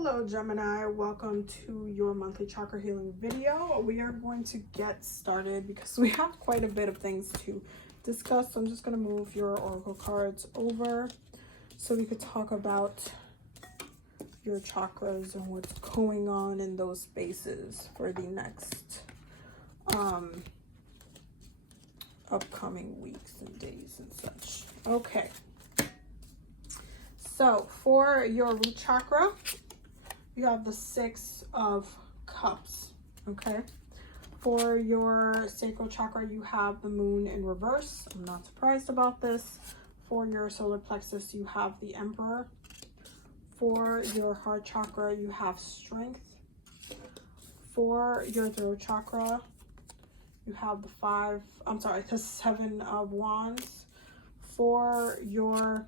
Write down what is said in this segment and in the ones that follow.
Hello Gemini, welcome to your monthly chakra healing video. We are going to get started because we have quite a bit of things to discuss. So I'm just going to move your oracle cards over so we could talk about your chakras and what's going on in those spaces for the next upcoming weeks and days and such. Okay. So for your root chakra, you have the 6 of Cups, okay? For your sacral chakra, you have the moon in reverse. I'm not surprised about this. For your solar plexus, you have the Emperor. For your heart chakra, you have strength. For your throat chakra, you have the 7 of Wands. For your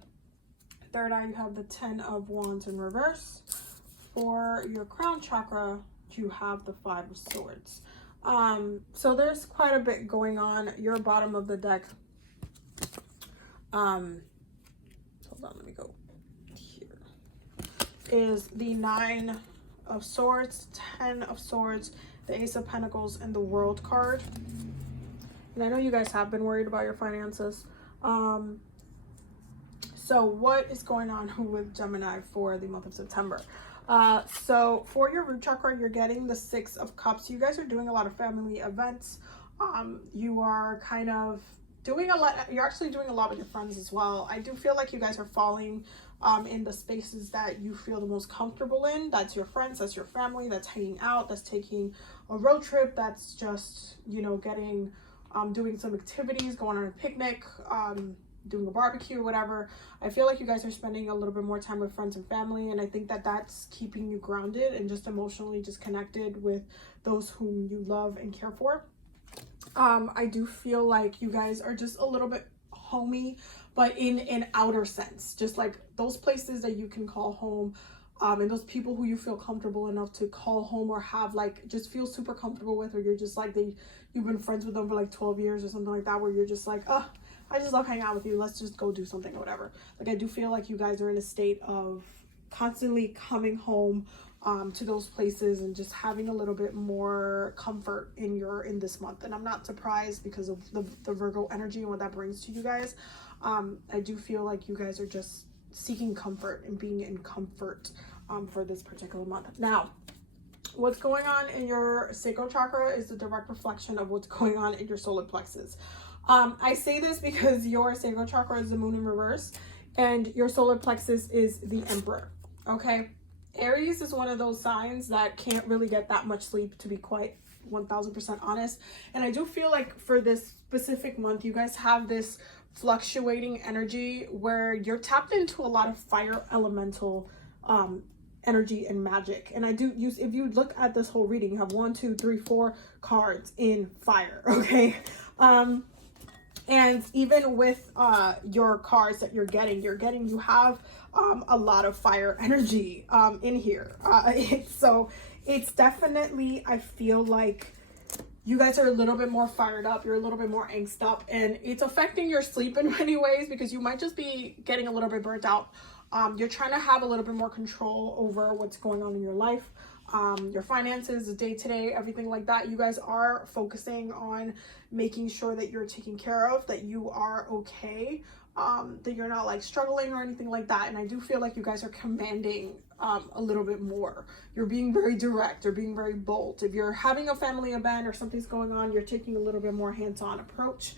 third eye, you have the 10 of Wands in reverse. For your crown chakra, you have the 5 of Swords. So there's quite a bit going on. Your bottom of the deck, hold on, let me go here, is the 9 of Swords, 10 of Swords, the Ace of Pentacles, and the World card. And I know you guys have been worried about your finances. So what is going on with Gemini for the month of September? So for your root chakra, you're getting the 6 of Cups. You guys are doing a lot of family events. You are kind of doing a lot. You're actually doing a lot with your friends as well. I do feel like you guys are falling in the spaces that you feel the most comfortable in. That's your friends, that's your family, that's hanging out, that's taking a road trip, that's just, you know, getting, doing some activities, going on a picnic, doing a barbecue, whatever. I feel like you guys are spending a little bit more time with friends and family, and I think that that's keeping you grounded and just emotionally just connected with those whom you love and care for. I do feel like you guys are just a little bit homey, but in an outer sense, just like those places that you can call home, and those people who you feel comfortable enough to call home or have like just feel super comfortable with, or you're just like you've been friends with them for like 12 years or something like that, where you're just like, oh, I just love hanging out with you, let's just go do something or whatever. Like, I do feel like you guys are in a state of constantly coming home to those places and just having a little bit more comfort in this month. And I'm not surprised because of the Virgo energy and what that brings to you guys. I do feel like you guys are just seeking comfort and being in comfort for this particular month. Now, what's going on in your sacral chakra is the direct reflection of what's going on in your solar plexus. I say this because your sacral chakra is the moon in reverse and your solar plexus is the Emperor, okay? Aries is one of those signs that can't really get that much sleep, to be quite 1000% honest. And I do feel like for this specific month, you guys have this fluctuating energy where you're tapped into a lot of fire elemental energy and magic. And I do use, if you look at this whole reading, you have 1, 2, 3, 4 cards in fire, okay? And even with your cards that you have a lot of fire energy in here. So it's definitely, I feel like you guys are a little bit more fired up. You're a little bit more angst up, and it's affecting your sleep in many ways because you might just be getting a little bit burnt out. You're trying to have a little bit more control over what's going on in your life. Your finances, the day-to-day, everything like that. You guys are focusing on making sure that you're taken care of, that you are okay, that you're not like struggling or anything like that. And I do feel like you guys are commanding a little bit more. You're being very direct, you're being very bold. If you're having a family event or something's going on, you're taking a little bit more hands-on approach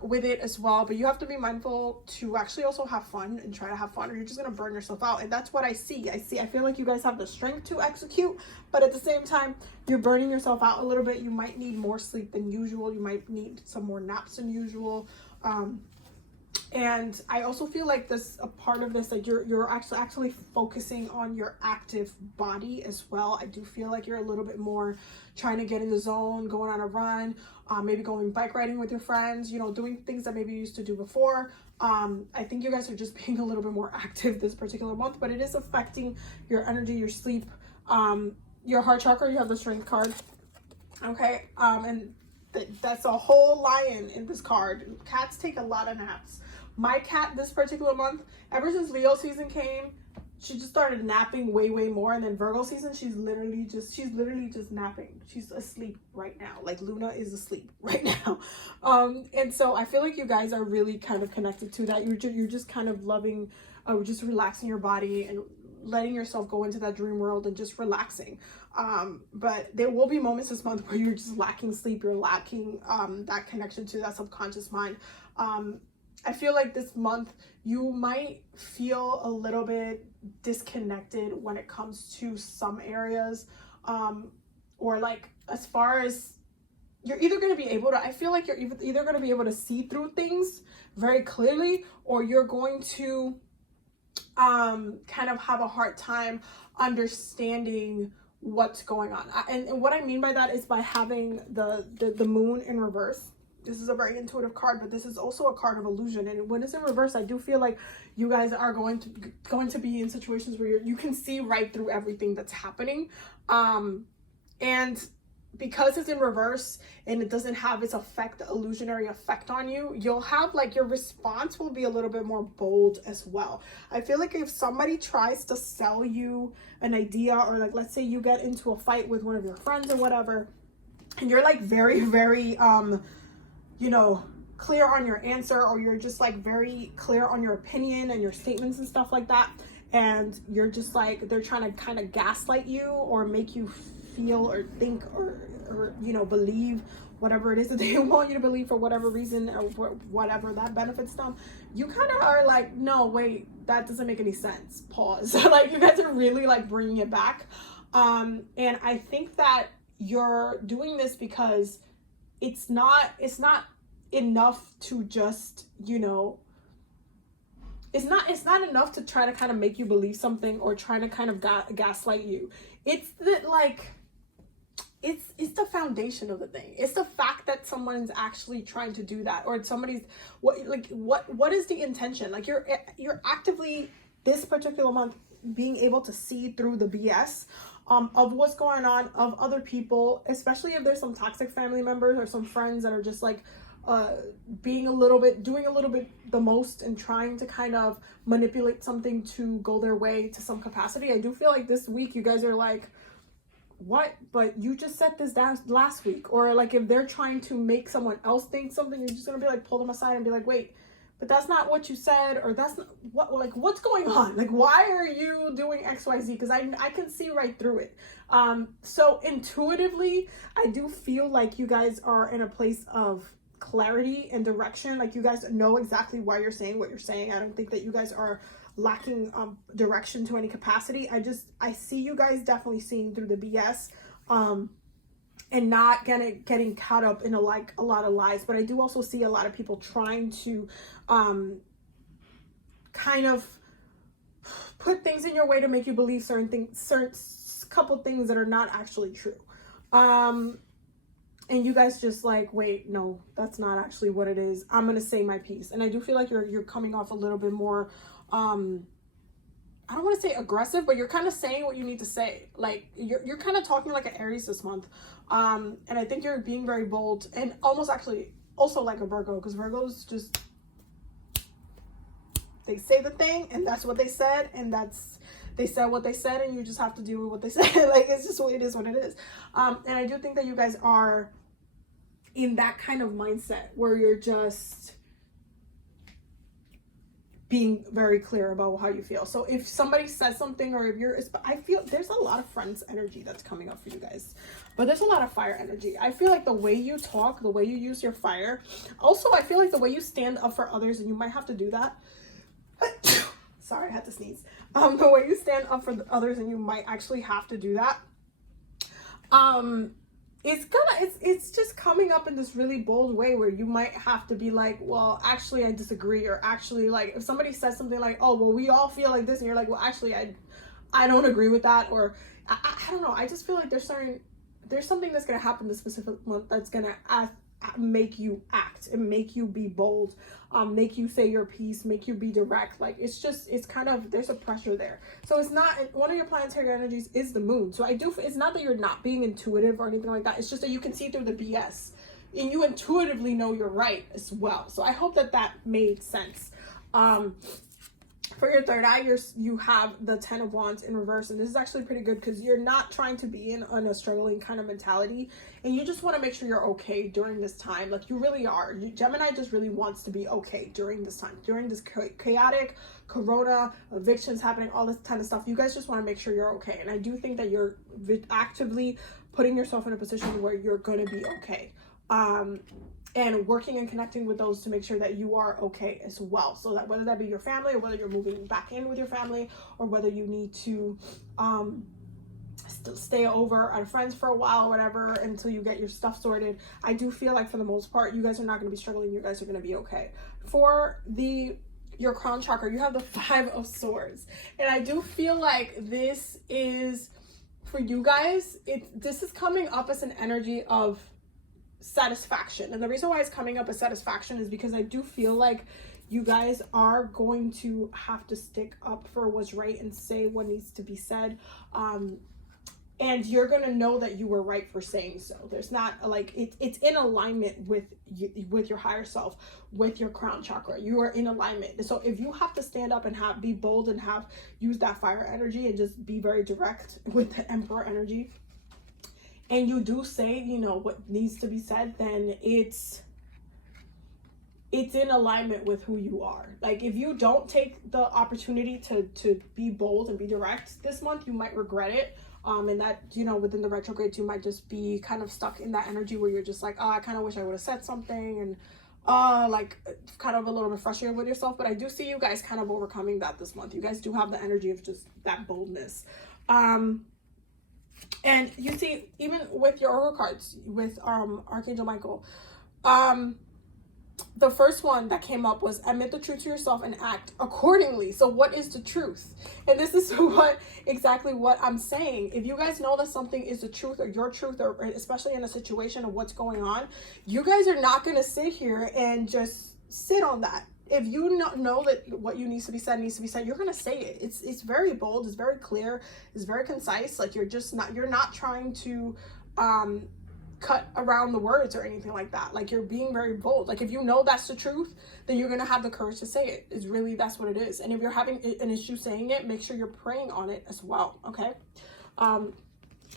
with it as well. But you have to be mindful to actually also have fun and try to have fun, or you're just gonna burn yourself out. And that's what I feel like you guys have the strength to execute, but at the same time you're burning yourself out a little bit. You might need more sleep than usual, you might need some more naps than usual. And I also feel like this, a part of this, like you're actually focusing on your active body as well. I do feel like you're a little bit more trying to get in the zone, going on a run, maybe going bike riding with your friends, you know, doing things that maybe you used to do before. I think you guys are just being a little bit more active this particular month, but it is affecting your energy, your sleep. Your heart chakra, you have the Strength card, okay? And that's a whole lion in this card. Cats take a lot of naps. My cat this particular month, ever since Leo season came, she just started napping way more. And then Virgo season, she's literally just napping. She's asleep right now. Like Luna is asleep right now. And so I feel like you guys are really kind of connected to that. You're just kind of loving, just relaxing your body and letting yourself go into that dream world and just relaxing. But there will be moments this month where you're just lacking sleep. You're lacking that connection to that subconscious mind. I feel like this month you might feel a little bit disconnected when it comes to some areas, or like as far as you're either going to be able to, I feel like you're either going to be able to see through things very clearly, or you're going to kind of have a hard time understanding what's going on. And what I mean by that is by having the moon in reverse. This is a very intuitive card, but this is also a card of illusion. And when it's in reverse, I do feel like you guys are going to be in situations where you can see right through everything that's happening. And because it's in reverse and it doesn't have its illusionary effect on you, you'll have like your response will be a little bit more bold as well. I feel like if somebody tries to sell you an idea, or like, let's say you get into a fight with one of your friends or whatever, and you're like very, very, clear on your answer, or you're just like very clear on your opinion and your statements and stuff like that, and you're just like, they're trying to kind of gaslight you or make you feel or think or believe whatever it is that they want you to believe for whatever reason, or whatever that benefits them, you kind of are like, no, wait, that doesn't make any sense, pause. Like, you guys are really like bringing it back. And I think that you're doing this because it's not enough to just, it's not enough to try to kind of make you believe something or trying to kind of gaslight you. It's that, like, it's the foundation of the thing. It's the fact that someone's actually trying to do that, or somebody's what is the intention? Like, you're actively this particular month being able to see through the BS of what's going on, of other people, especially if there's some toxic family members or some friends that are just like doing a little bit the most and trying to kind of manipulate something to go their way to some capacity. I do feel like this week you guys are like, what? But you just said this last week. Or like, if they're trying to make someone else think something, you're just gonna be like, pull them aside and be like, wait, but that's not what you said, or that's not what, like, what's going on? Like, why are you doing XYZ? Because I can see right through it. So intuitively, I do feel like you guys are in a place of clarity and direction. Like, you guys know exactly why you're saying what you're saying. I don't think that you guys are lacking direction to any capacity. I see you guys definitely seeing through the BS, and not getting caught up in a lot of lies. But I do also see a lot of people trying to kind of put things in your way to make you believe certain couple things that are not actually true. And you guys just like, wait, no, that's not actually what it is. I'm gonna say my piece. And I do feel like you're coming off a little bit more I don't want to say aggressive, but you're kind of saying what you need to say. Like, you're kind of talking like an Aries this month. And I think you're being very bold, and almost actually also like a Virgo, because Virgos just, they say the thing and that's what they said, and they said what they said, and you just have to deal with what they said. Like, it's just what it is, what it is. And I do think that you guys are in that kind of mindset where you're just being very clear about how you feel. So if somebody says something, or if I feel there's a lot of friends energy that's coming up for you guys, but there's a lot of fire energy. I feel like the way you talk, the way you use your fire, also I feel like the way you stand up for others, and you might have to do that. Sorry, I had to sneeze. The way you stand up for others, and you might actually have to do that. It's just coming up in this really bold way where you might have to be like, well, actually I disagree, or actually, like, if somebody says something like, oh, well, we all feel like this, and you're like, well, actually I don't agree with that, or I don't know. I just feel like there's something that's gonna happen this specific month that's gonna make you act and make you be bold, make you say your piece, make you be direct. Like, it's kind of, there's a pressure there. So it's not, one of your planetary energies is the moon. So it's not that you're not being intuitive or anything like that. It's just that you can see through the BS, and you intuitively know you're right as well. So I hope that made sense. For your third eye, you have the 10 of Wands in reverse, and this is actually pretty good because you're not trying to be in a struggling kind of mentality, and you just want to make sure you're okay during this time. Like, you really are. Gemini just really wants to be okay during this time, during this chaotic corona, evictions happening, all this kind of stuff. You guys just want to make sure you're okay, and I do think that you're actively putting yourself in a position where you're going to be okay. And working and connecting with those to make sure that you are okay as well. So that whether that be your family, or whether you're moving back in with your family, or whether you need to stay over at a friend's for a while or whatever until you get your stuff sorted. I do feel like for the most part, you guys are not going to be struggling. You guys are going to be okay. For your crown chakra, you have the 5 of Swords. And I do feel like this is, for you guys, this is coming up as an energy of satisfaction. And the reason why it's coming up as satisfaction is because I do feel like you guys are going to have to stick up for what's right and say what needs to be said, and you're gonna know that you were right for saying so. There's not like it's in alignment with your higher self, with your crown chakra. You are in alignment. And so if you have to stand up and be bold and use that fire energy and just be very direct with the Emperor energy, and you do say, you know, what needs to be said, then it's in alignment with who you are. Like, if you don't take the opportunity to be bold and be direct this month, you might regret it. And that, you know, within the retrograde, you might just be kind of stuck in that energy where you're just like, oh, I kind of wish I would have said something, and like kind of a little bit frustrated with yourself. But I do see you guys kind of overcoming that this month. You guys do have the energy of just that boldness. And you see, even with your oracle cards, with Archangel Michael, the first one that came up was admit the truth to yourself and act accordingly. So what is the truth? And this is exactly what I'm saying. If you guys know that something is the truth, or your truth, or especially in a situation of what's going on, you guys are not going to sit here and just sit on that. If you know that what needs to be said, you're going to say it. It's very bold. It's very clear. It's very concise. Like, you're not trying to cut around the words or anything like that. Like, you're being very bold. Like, if you know that's the truth, then you're going to have the courage to say it. It's really, that's what it is. And if you're having an issue saying it, make sure you're praying on it as well. Okay.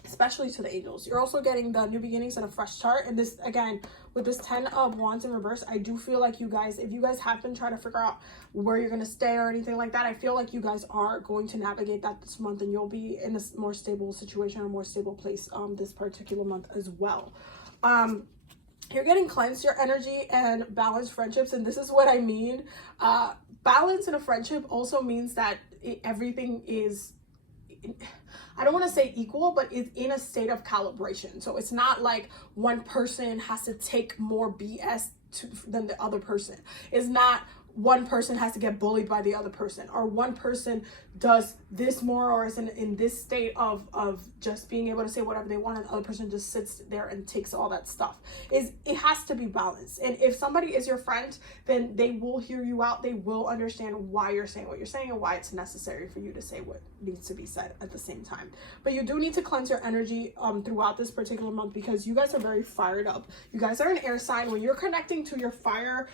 Especially to the angels. You're also getting the new beginnings and a fresh start. And this, again, with this 10 of Wands in reverse, I do feel like you guys, if you guys have been trying to figure out where you're going to stay or anything like that, I feel like you guys are going to navigate that this month, and you'll be in a more stable situation, a more stable place this particular month as well. You're getting cleanse your energy and balance friendships. And this is what I mean. Balance in a friendship also means that everything is, I don't want to say equal, but it's in a state of calibration. So it's not like one person has to take more BS than the other person. It's not one person has to get bullied by the other person, or one person does this more, or is in this state of just being able to say whatever they want, and the other person just sits there and takes all that stuff. It has to be balanced. And if somebody is your friend, then they will hear you out. They will understand why you're saying what you're saying, and why it's necessary for you to say what needs to be said at the same time. But you do need to cleanse your energy throughout this particular month, because you guys are very fired up. You guys are an air sign. When you're connecting to your fire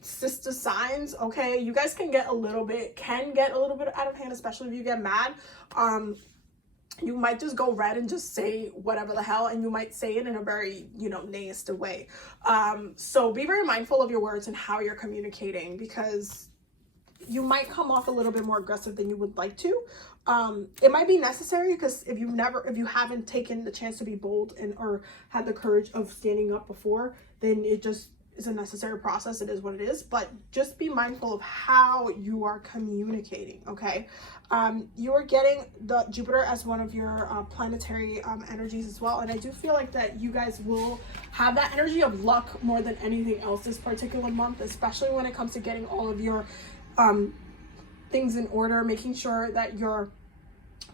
sister signs, okay, you guys can get a little bit out of hand, especially if you get mad. You might just go red and just say whatever the hell, and you might say it in a very, you know, nasty way. So be very mindful of your words and how you're communicating, because you might come off a little bit more aggressive than you would like to. It might be necessary, because if you haven't taken the chance to be bold or had the courage of standing up before, then it just is a necessary process. It is what it is. But just be mindful of how you are communicating. Okay. You are getting the Jupiter as one of your planetary energies as well, and I do feel like that you guys will have that energy of luck more than anything else this particular month, especially when it comes to getting all of your things in order, making sure that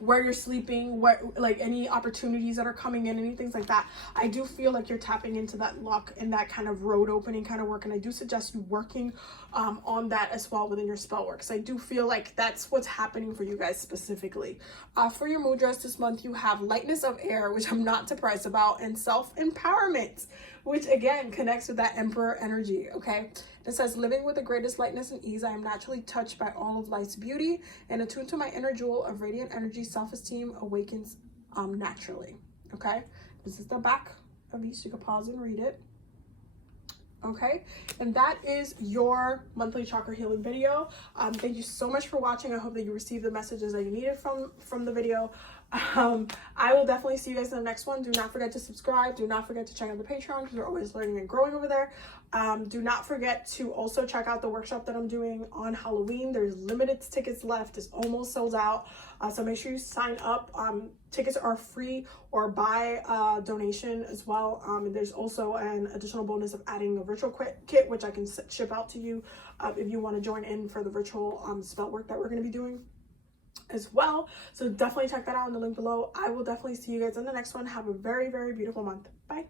where you're sleeping, like any opportunities that are coming in, any things like that. I do feel like you're tapping into that luck and that kind of road opening kind of work, and I do suggest you working on that as well within your spell work, because I do feel like that's what's happening for you guys specifically. For your mudras this month, you have lightness of air, which I'm not surprised about, and self-empowerment, which again connects with that Emperor energy, okay? It says, living with the greatest lightness and ease, I am naturally touched by all of life's beauty and attuned to my inner jewel of radiant energy. Self-esteem awakens naturally, okay? This is the back of each. You can pause and read it. Okay, and that is your monthly chakra healing video. Thank you so much for watching. I hope that you received the messages that you needed from the video. I will definitely see you guys in the next one. Do not forget to subscribe. Do not forget to check out the Patreon because we're always learning and growing over there. Do not forget to also check out the workshop that I'm doing on Halloween. There's limited tickets left. It's almost sold out. So make sure you sign up. Tickets are free or by donation as well. And there's also an additional bonus of adding a virtual kit, which I can ship out to you if you want to join in for the virtual spell work that we're going to be doing as well. So definitely check that out in the link below. I will definitely see you guys in the next one. Have a very, very beautiful month. Bye.